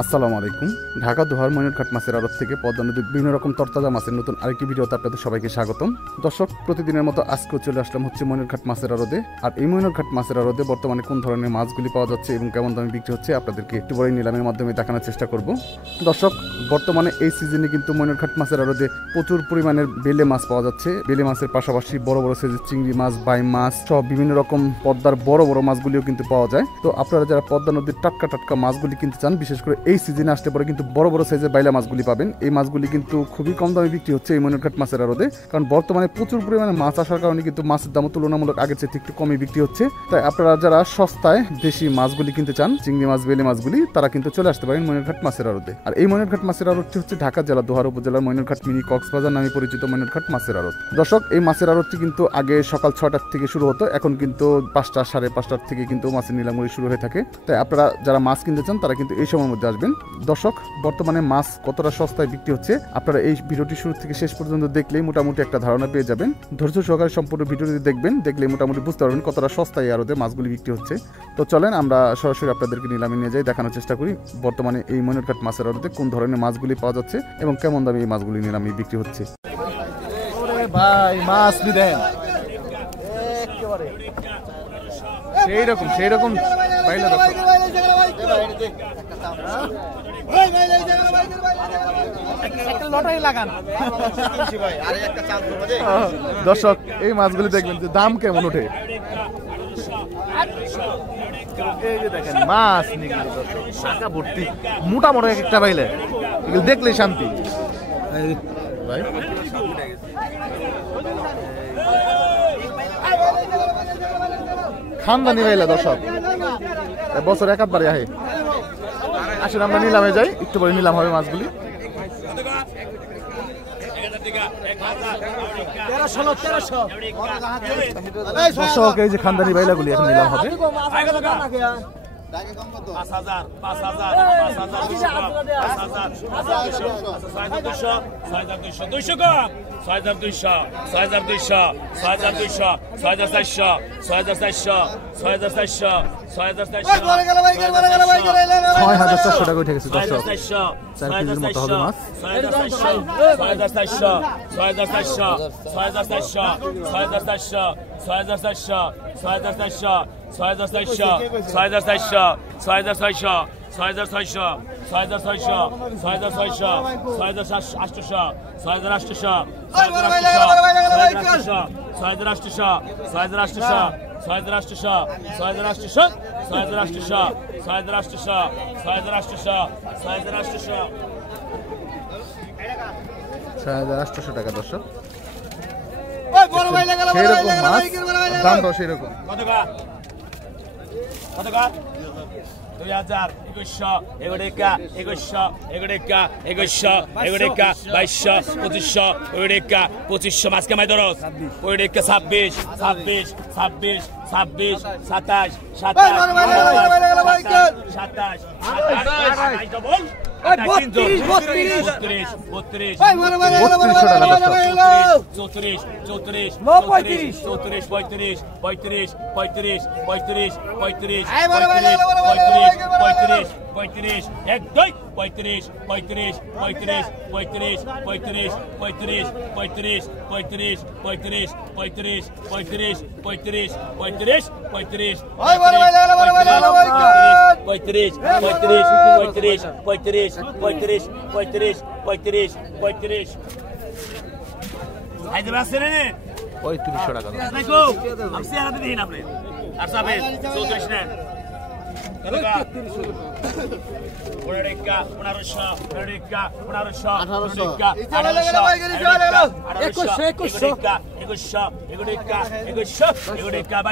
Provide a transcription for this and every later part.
আসসালামু আলাইকুম। ঢাকা দোহার ময়ূরঘাট মাছের আড়ত থেকে পদ্মা নদীর বিভিন্ন রকম তরতাজা মাছের নতুন আরেকটি ভিডিওতে আপনাদের সবাইকে স্বাগতম। দর্শক, প্রতিদিনের মতো আজকেও চলে আসলাম হচ্ছে ময়ূরঘাট মাছের আড়তে। আর এই ময়ূরঘাট মাছের আড়তে বর্তমানে কোন ধরনের মাছগুলি পাওয়া যাচ্ছে এবং কেমন দামে বিক্রি হচ্ছে আপনাদেরকে একটু বড় নিলামের মাধ্যমে দেখানোর চেষ্টা করব। দর্শক, বর্তমানে এই সিজনে কিন্তু ময়ূরঘাট মাছের আড়তে প্রচুর পরিমাণের বেলে মাছ পাওয়া যাচ্ছে। বেলে মাছের পাশাপাশি বড় বড় সাইজের চিংড়ি মাছ, বাইম মাছ সব বিভিন্ন রকম পদ্মার বড় বড় মাছগুলিও কিন্তু পাওয়া যায়। তো আপনারা যারা পদ্মা নদীর টাটকা টাটকা মাছগুলি কিনতে চান, বিশেষ করে এই সিজনে আসতে পারে কিন্তু বড় বড় সাইজের বাইলা মাছগুলি পাবেন। এই মাছগুলি কিন্তু খুবই কম দামে বিক্রি হচ্ছে এই ময়ূরঘাট মাছের আড়তে, কারণ বর্তমানে প্রচুর পরিমাণে মাছ আসার কারণে কিন্তু মাছের দাম তুলনামূলক আগের চেয়ে একটু কমই বিক্রি হচ্ছে। তাই আপনারা যারা সস্তায় দেশি মাছগুলি কিনতে চান, চিংড়ি মাছ, বেলে মাছগুলি, তারা কিন্তু চলে আসতে পারেন ময়ূরঘাট মাছের আড়তে। আর এই ময়ূরঘাট মাছের আড়তটি হচ্ছে ঢাকা জেলা দোহার উপজেলার ময়ূরঘাট মিনি কক্সবাজার নামে পরিচিত ময়ূরঘাট মাছের আড়ত। দর্শক, এই মাছের আড়তটি কিন্তু আগে সকাল 6টার থেকে শুরু হতো, এখন কিন্তু 5টা, 5:30 থেকে কিন্তু মাছের নিলামগুলি শুরু হয়ে থাকে। তাই আপনারা যারা মাছ কিনতে চান তারা কিন্তু এই সময়ের মধ্যে আসবেন। দর্শক, বর্তমানে মাছ কতটা সস্তায় বিক্রি হচ্ছে আপনারা এই ভিডিওটি শুরু থেকে শেষ পর্যন্ত দেখলেই মোটামুটি একটা ধারণা পেয়ে যাবেন। ধৈর্য সহকারে সম্পূর্ণ ভিডিওটি দেখবেন, দেখলে মোটামুটি বুঝতে পারবেন কতটা সস্তায় আড়তে মাছগুলি বিক্রি হচ্ছে। তো চলেন আমরা সরাসরি আপনাদেরকে নিলামে নিয়ে যাই, দেখানোর চেষ্টা করি বর্তমানে এই ময়ূরঘাট মাছের আড়তে কোন ধরনের মাছগুলি পাওয়া যাচ্ছে এবং কেমন দামে এই মাছগুলি নিলামে বিক্রি হচ্ছে। ভাই মাছ দেন সেই রকম বাইলা দর্শক, এই মাছগুলি দেখবেন যে দাম কেমন ওঠে। এই যে দেখেন মাছ টাকা ভর্তি, মোটা মোটা একটা বাইলে, এগুলো দেখলেই শান্তি ভাই। খানদানি বাইলা দর্শক, বছর একবারে আহে। আসলে আমরা নিলামে যাই, একটু পরে নিলাম হবে মাছগুলি। দর্শক, এই যে খানদানি বাইলাগুলি এখন নিলাম হবে। 5,000 5,000 200 কম 6,200 6,400 6,400 6,400 6,400 6,400 টাকা উঠে গেছে দর্শক। 4 কেজির মতো হবে মাছ। 6,400 টাকা দর্শক। সেইরকম মাছ, দামটাও সেইরকম। 2,000 2100 এগুড়েকা 2100 এগুড়েকা 2100 এগুড়েকা 2200 2500 এগুড়েকা 2500 মাছ কামাই দরস ওইড়েকা 26 26 26 26 27 27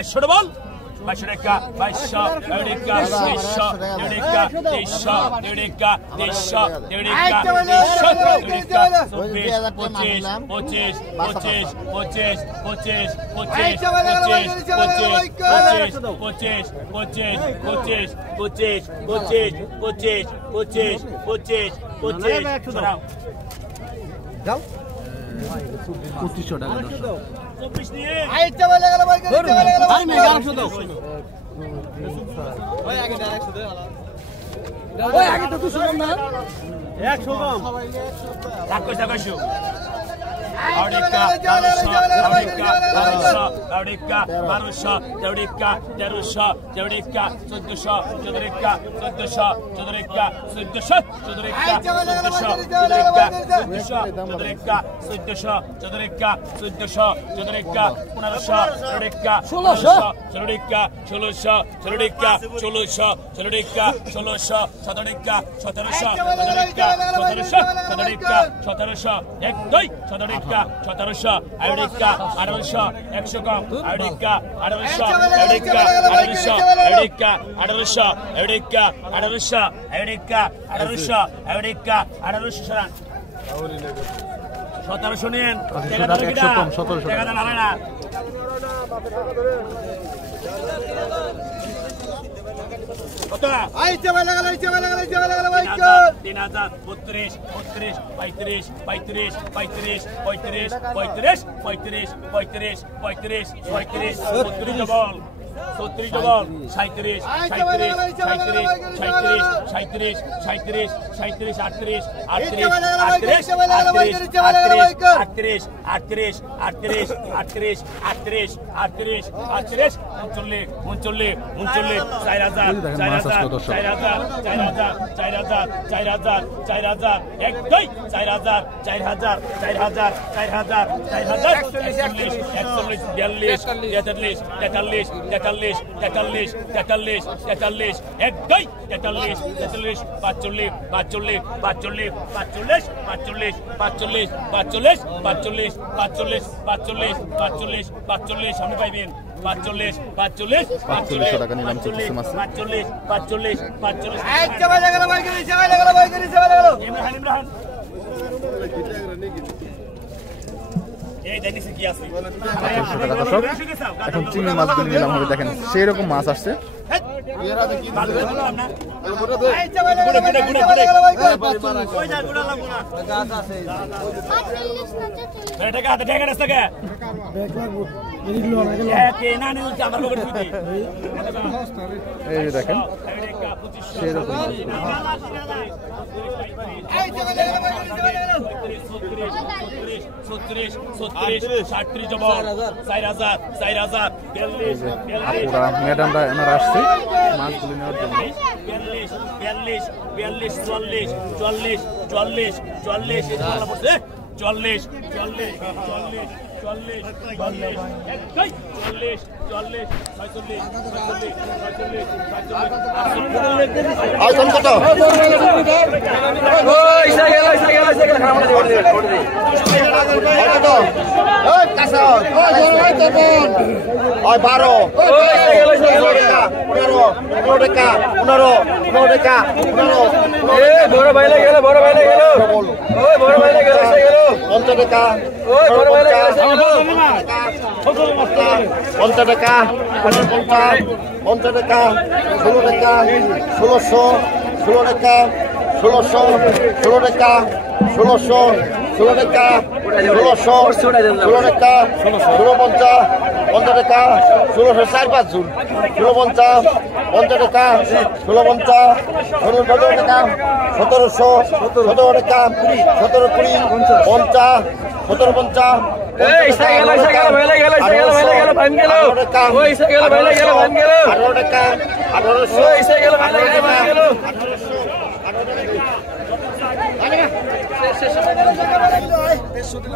27 Başarıka, başa, Eureka, Desha, Eureka, Desha, Eureka, Desha, Eureka, Desha, Eureka, 25, 25, 25, 25, 25, 25, 2500 টাকা। Aurica, Barusha, Teurica, Terusha, Teurica, Sudusha, Jodrica, Sudusha, Jodrica, Sudusha, Jodrica, Sudusha, Jodrica, Sudusha, Jodrica, Sudusha, Jodrica, Punarusha, Jodrica, Jodrica, Cholusha, Jodrica, Cholusha, Jodrica, Cholusha, Jodrica, Sotarusha, Jodrica, Sotarusha, Jodrica, Sotarusha, Ekdoi, Jodrica, Sotarusha, Aurica, Arusha, Exocom, Aurica, Arusha, Aurica, Arusha, Aurica, Arusha, Aurica, Arusha, Aurica, Arusha, Aurica, Arusha, Sotarusha নিন টাকা দাও কিটা টাকা দাও না কত আইছে ভাই লাগালো 3032 32 35 35 35 35 35 35 35 35 35 বল 30 ডবল 37 37 37 37 37 37 38 সামনে পাইবেন 45 টাকা নিলাম 45 ইমরান এই জানিস কি আছে 45 টাকা দর্শক এখন চিংড়ি মাছগুলো নিলাম হবে দেখেন সেই রকম মাছ আসছে এই দেখেন সেই রকম 37 জবর 4000 ম্যাডামরা এনারা আসছে মাছগুলো নেওয়ার জন্য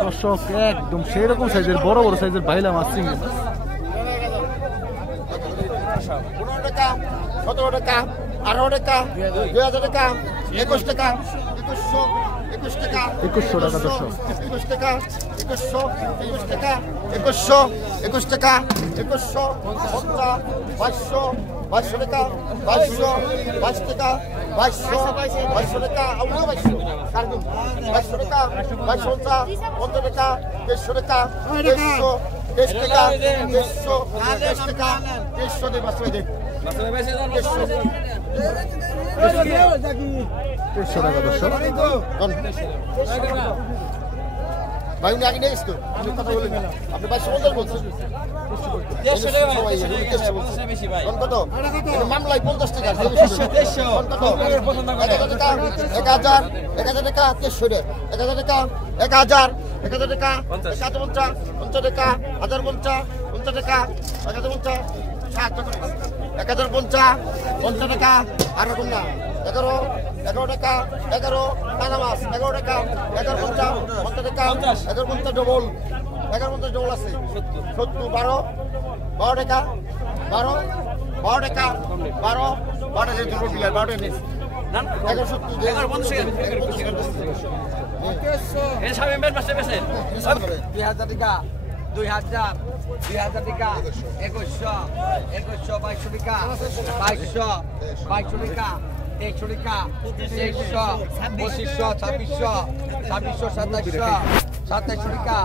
দর্শক একদম সেই রকম সাইজের বড় বড় সাইজের বাইলা মাছ চিংড়ি মাছ 17 টাকা 18 টাকা 2000 টাকা 21 টাকা 2100 টাকা 2100 টাকা দর্শক 21 টাকা 2100 টাকা 2100 টাকা 2100 2200 টাকা 2200 টাকা 2200 টাকা 2200 টাকা 2200 টাকা 15 টাকা 150 টাকা 150 টাকা 150 টাকা 150 de বাসে দে 300 টাকা দর্শক ভাই উনি আগে নিয়ে গেছে তো আপনি কথা বলেন আপনি 2250 বলছেন কত মামলায় 50 টাকা 1300 কত 1000 টাকা 1000 টাকা 1300 1000 টাকা 1000 টাকা 50 টাকা 1050 50 টাকা 1050 1050 টাকা আর রকম না 11 টাকা 11 টানা মাছ 11 টাকা 1150 টাকা 1150 ডবল 1150 ডবল আছে 70 12 টাকা 12 টাকা 12 টাকা যে দুটো বিল 12 টাকা নিস 2000 টাকা 2000 টাকা 2100 2200 টাকা 2200 টাকা 100 টাকা 100 2500 2600 2700 2700 টাকা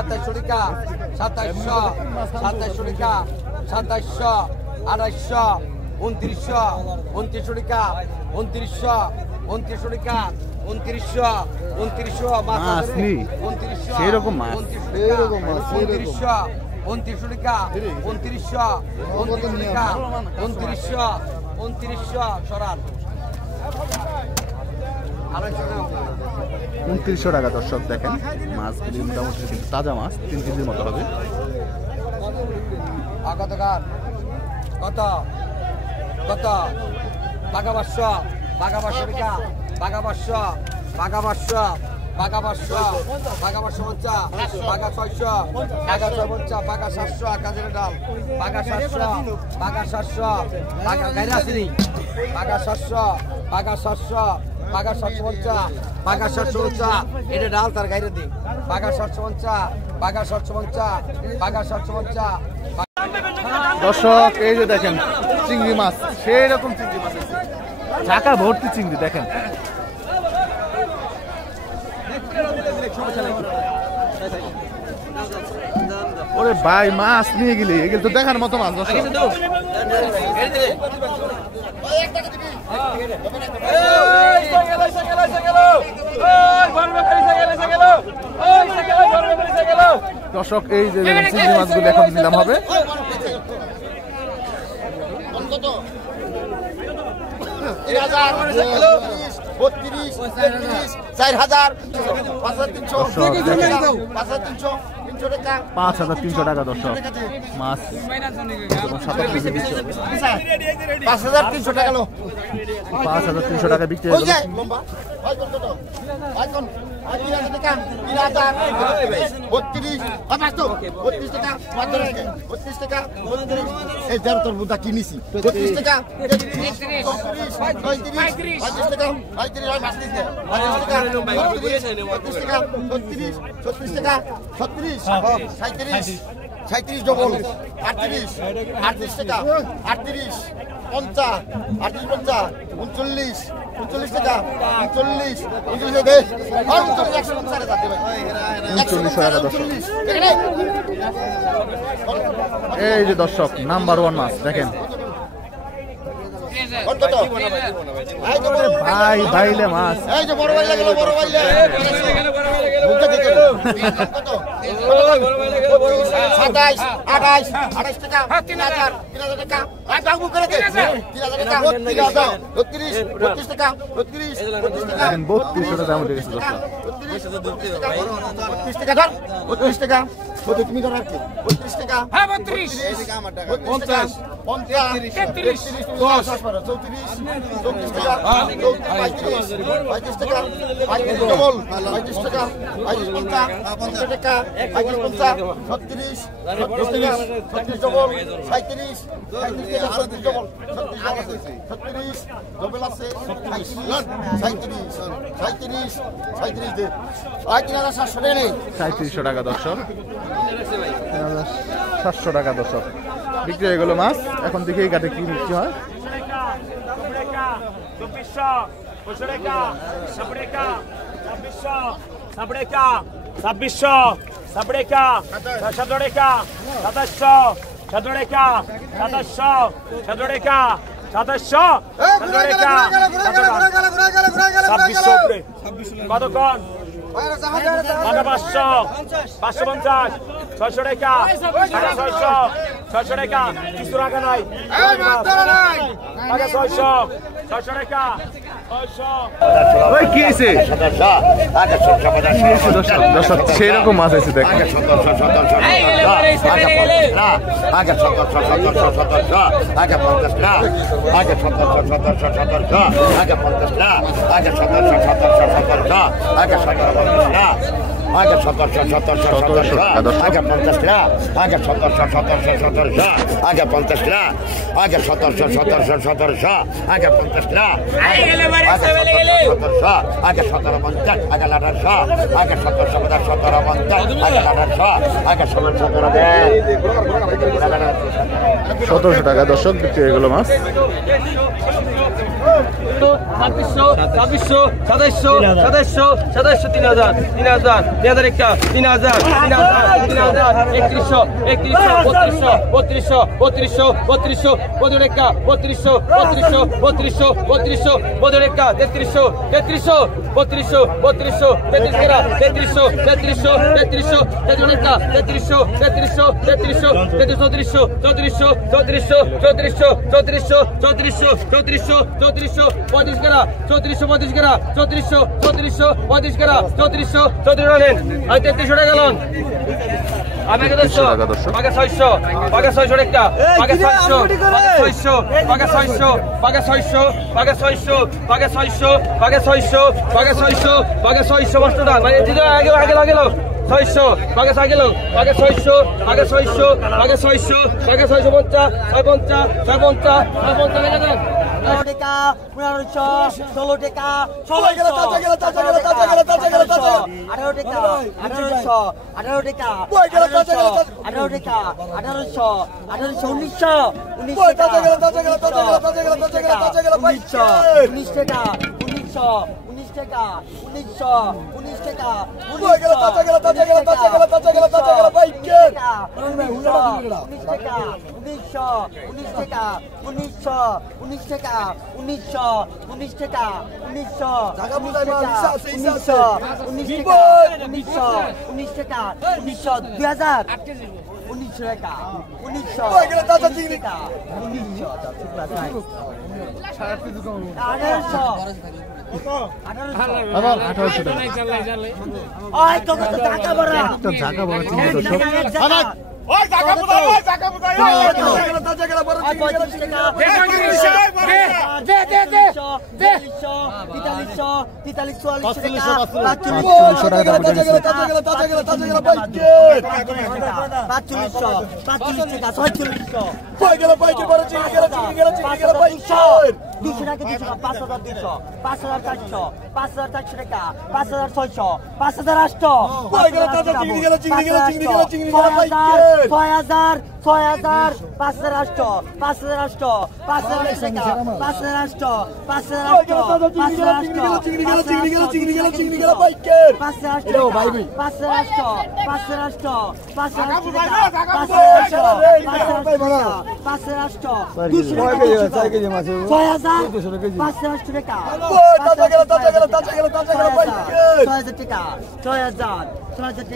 2700 টাকা 2700 টাকা 2700 2800 2900 টাকা 2900 টাকা 2900 মাছ নেই। সেরকম মাছ। 2900 টাকা 2900 সরান 2900 টাকা দর্শক দেখেন মাছগুলি মোটামুটি কিন্তু তাজা মাছ 3 কেজির মতো হবে। কত কত কত বাঘা 500 টাকা বাঘা 500 বাঘা 500 বাঘা 50 বাঘা 600 বাঘা 650 বাঘা 700 কাজের ডাল বাঘা 700 বাঘা গাইরা আসেনি বাঘা 700 বাঘা 750 বাঘা 750 এটা ডাল তার গাইরে দিই বাঘা 750 বাঘা 750 দর্শক এই যে দেখেন চিংড়ি মাছ সেই রকম চিংড়ি মাছ আছে ঢাকা ভর্তি চিংড়ি দেখেন ওরে ভাই মাছ নিয়ে গেলে এগুলো তো দেখার মতো মাছ দর্শক দর্শক এই যে চিংড়ি মাছগুলো এখন নিলাম হবে $5,300 দর্শক মাছ 5300 টাকা 5,300 টাকা বিক্রি হয়ে গেল। সাঁত্রিশ ডবল 38 টাকা 38 50 39 টাকা 39 এই যে দর্শক নাম্বার 1 মাছ দেখেন ভাই ভাইলে মাছ এই যে বড় ভাই লাগলো বড় ভাই 27 28 টাকা 3000 টাকা ভাই বাবু করে দে 3000 টাকা 32 টাকা 32 টাকা দেখেন 3200 টাকা দাম উঠে গেছে দর্শক 32 টাকা ধর 32 টাকা কত তুমি ধর আর কি 32 টাকা হ্যাঁ 32 50 33 34 টাকা 35 টাকা 35 ডবল 35 টাকা 50 টাকা 50 36 ডবল 37 ডবল 36 ডবল আছে 37 দে 3700 টাকা নেই 3700 টাকা দর্শক 700 টাকা দর্শক বিক্রি হয়ে গেল মাছ এখন দেখি এই ঘাটে কি বিক্রি হয় কতক্ষণ পাকা 500 550 600 টাকা পাকা 600 600 টাকা কিছু রাখা নাই পাকা 600 600 টাকা 600 ওই কি হইছে দর্শক সেরকম মাছ আছে দেখ আগে 1700 আগে 50 টা আগে 1700 আগে 50 টা আগে 1700 আগে 50 টা আগে 1750 আগে 1800 আগে 1750 আগে 1800 আগে 1700 টাকা দর্শক বিক্রি হয়ে গেল মাছ। 2600 2700 2700 2700 3000 3000 3001 3000 3100 3200 3200 3200 3200 3200 3200 3200 3300 3200 3300 আমি কত 600 পাকা 600 পাকা 600 টাকা পাকা 600 পাকা 600 পাকা 600 পাকা 600 পাকা 600 পাকা 600 পাকা 600 পাকা 600 মাস্টারটা মানে দিদা আগে 600 পাকা 600 পাকা 600 পাকা 600 পাকা 600 পাকা 650 650 টাকা দেন 15 টাকা 1500 16 টাকা 18 টাকা 1800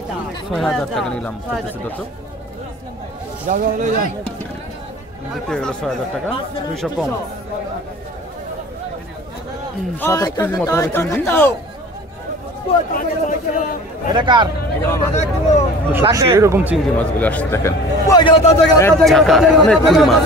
টাকা 6000 টাকা নিলাম দিতে গেল 6000 টাকা 200 কম 7 কেজি মতো হবে চিংড়ি। এরকম চিংড়ি মাছগুলো আসছে দেখেন অনেকগুলি মাছ।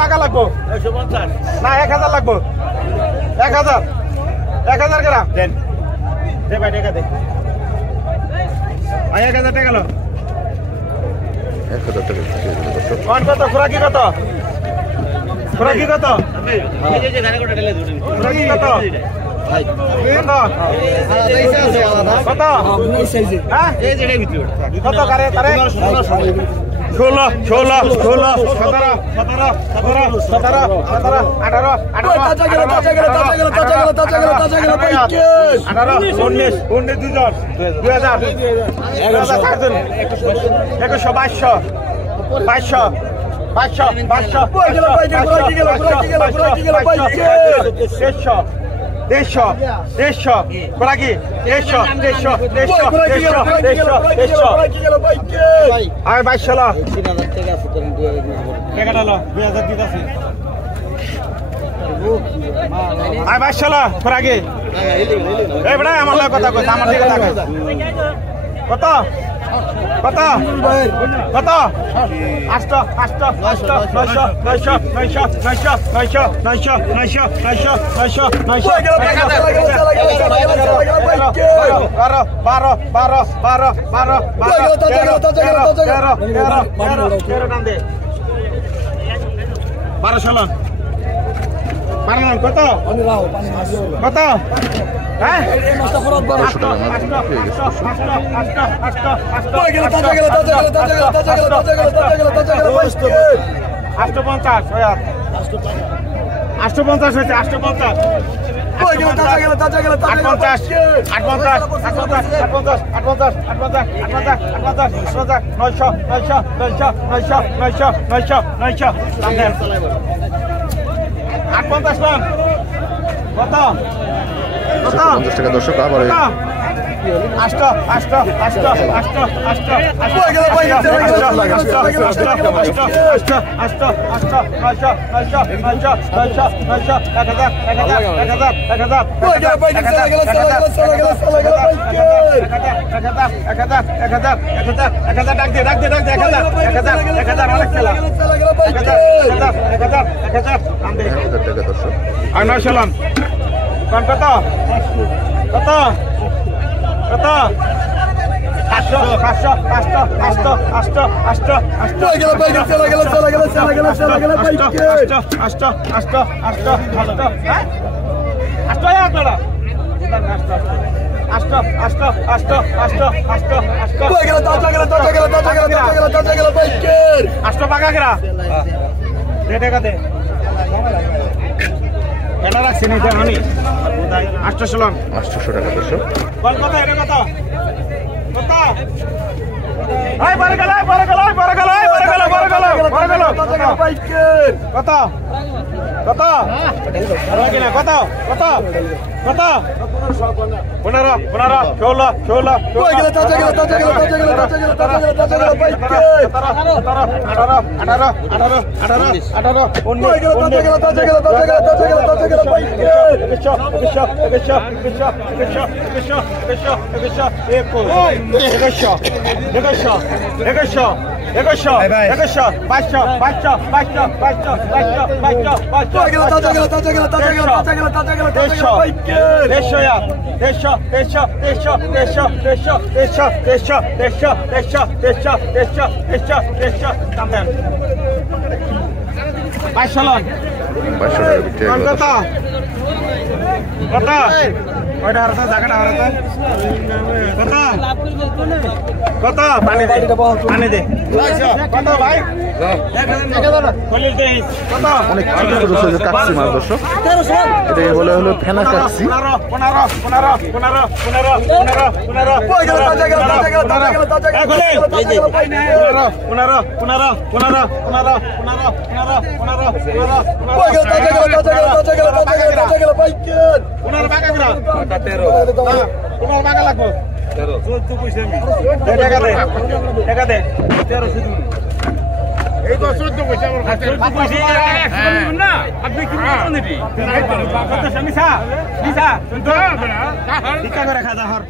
টাকা লাগবো না 1000 লাগবো 1000 গ্রাম দেন দে ভাই টাকা দে 1000 টাকা লো 1000 টাকা কোন কত খুরাকি কত খুরাকি কত খুরাকি কত কত কত কারে তারে 16 17 18 কত কত কত 50 টাকা দর্শক আবার কত 500 লন 2200 টাকা বিক্রি হয়ে গেল কত কত ওইটা হারতা জায়গাটা হারতা কত কত পানি দে কত ভাই অনেক ছোট ছোট সাইজের কাচ্চি মাছ দর্শক এটাকে বলে হলো ফেনা কাচ্চি 14 পয়সা আমার কাছে 14 পয়সা একদম না আপনি কি বলছেন এটি কত মিছা মিছা মিছা করে খাজা হর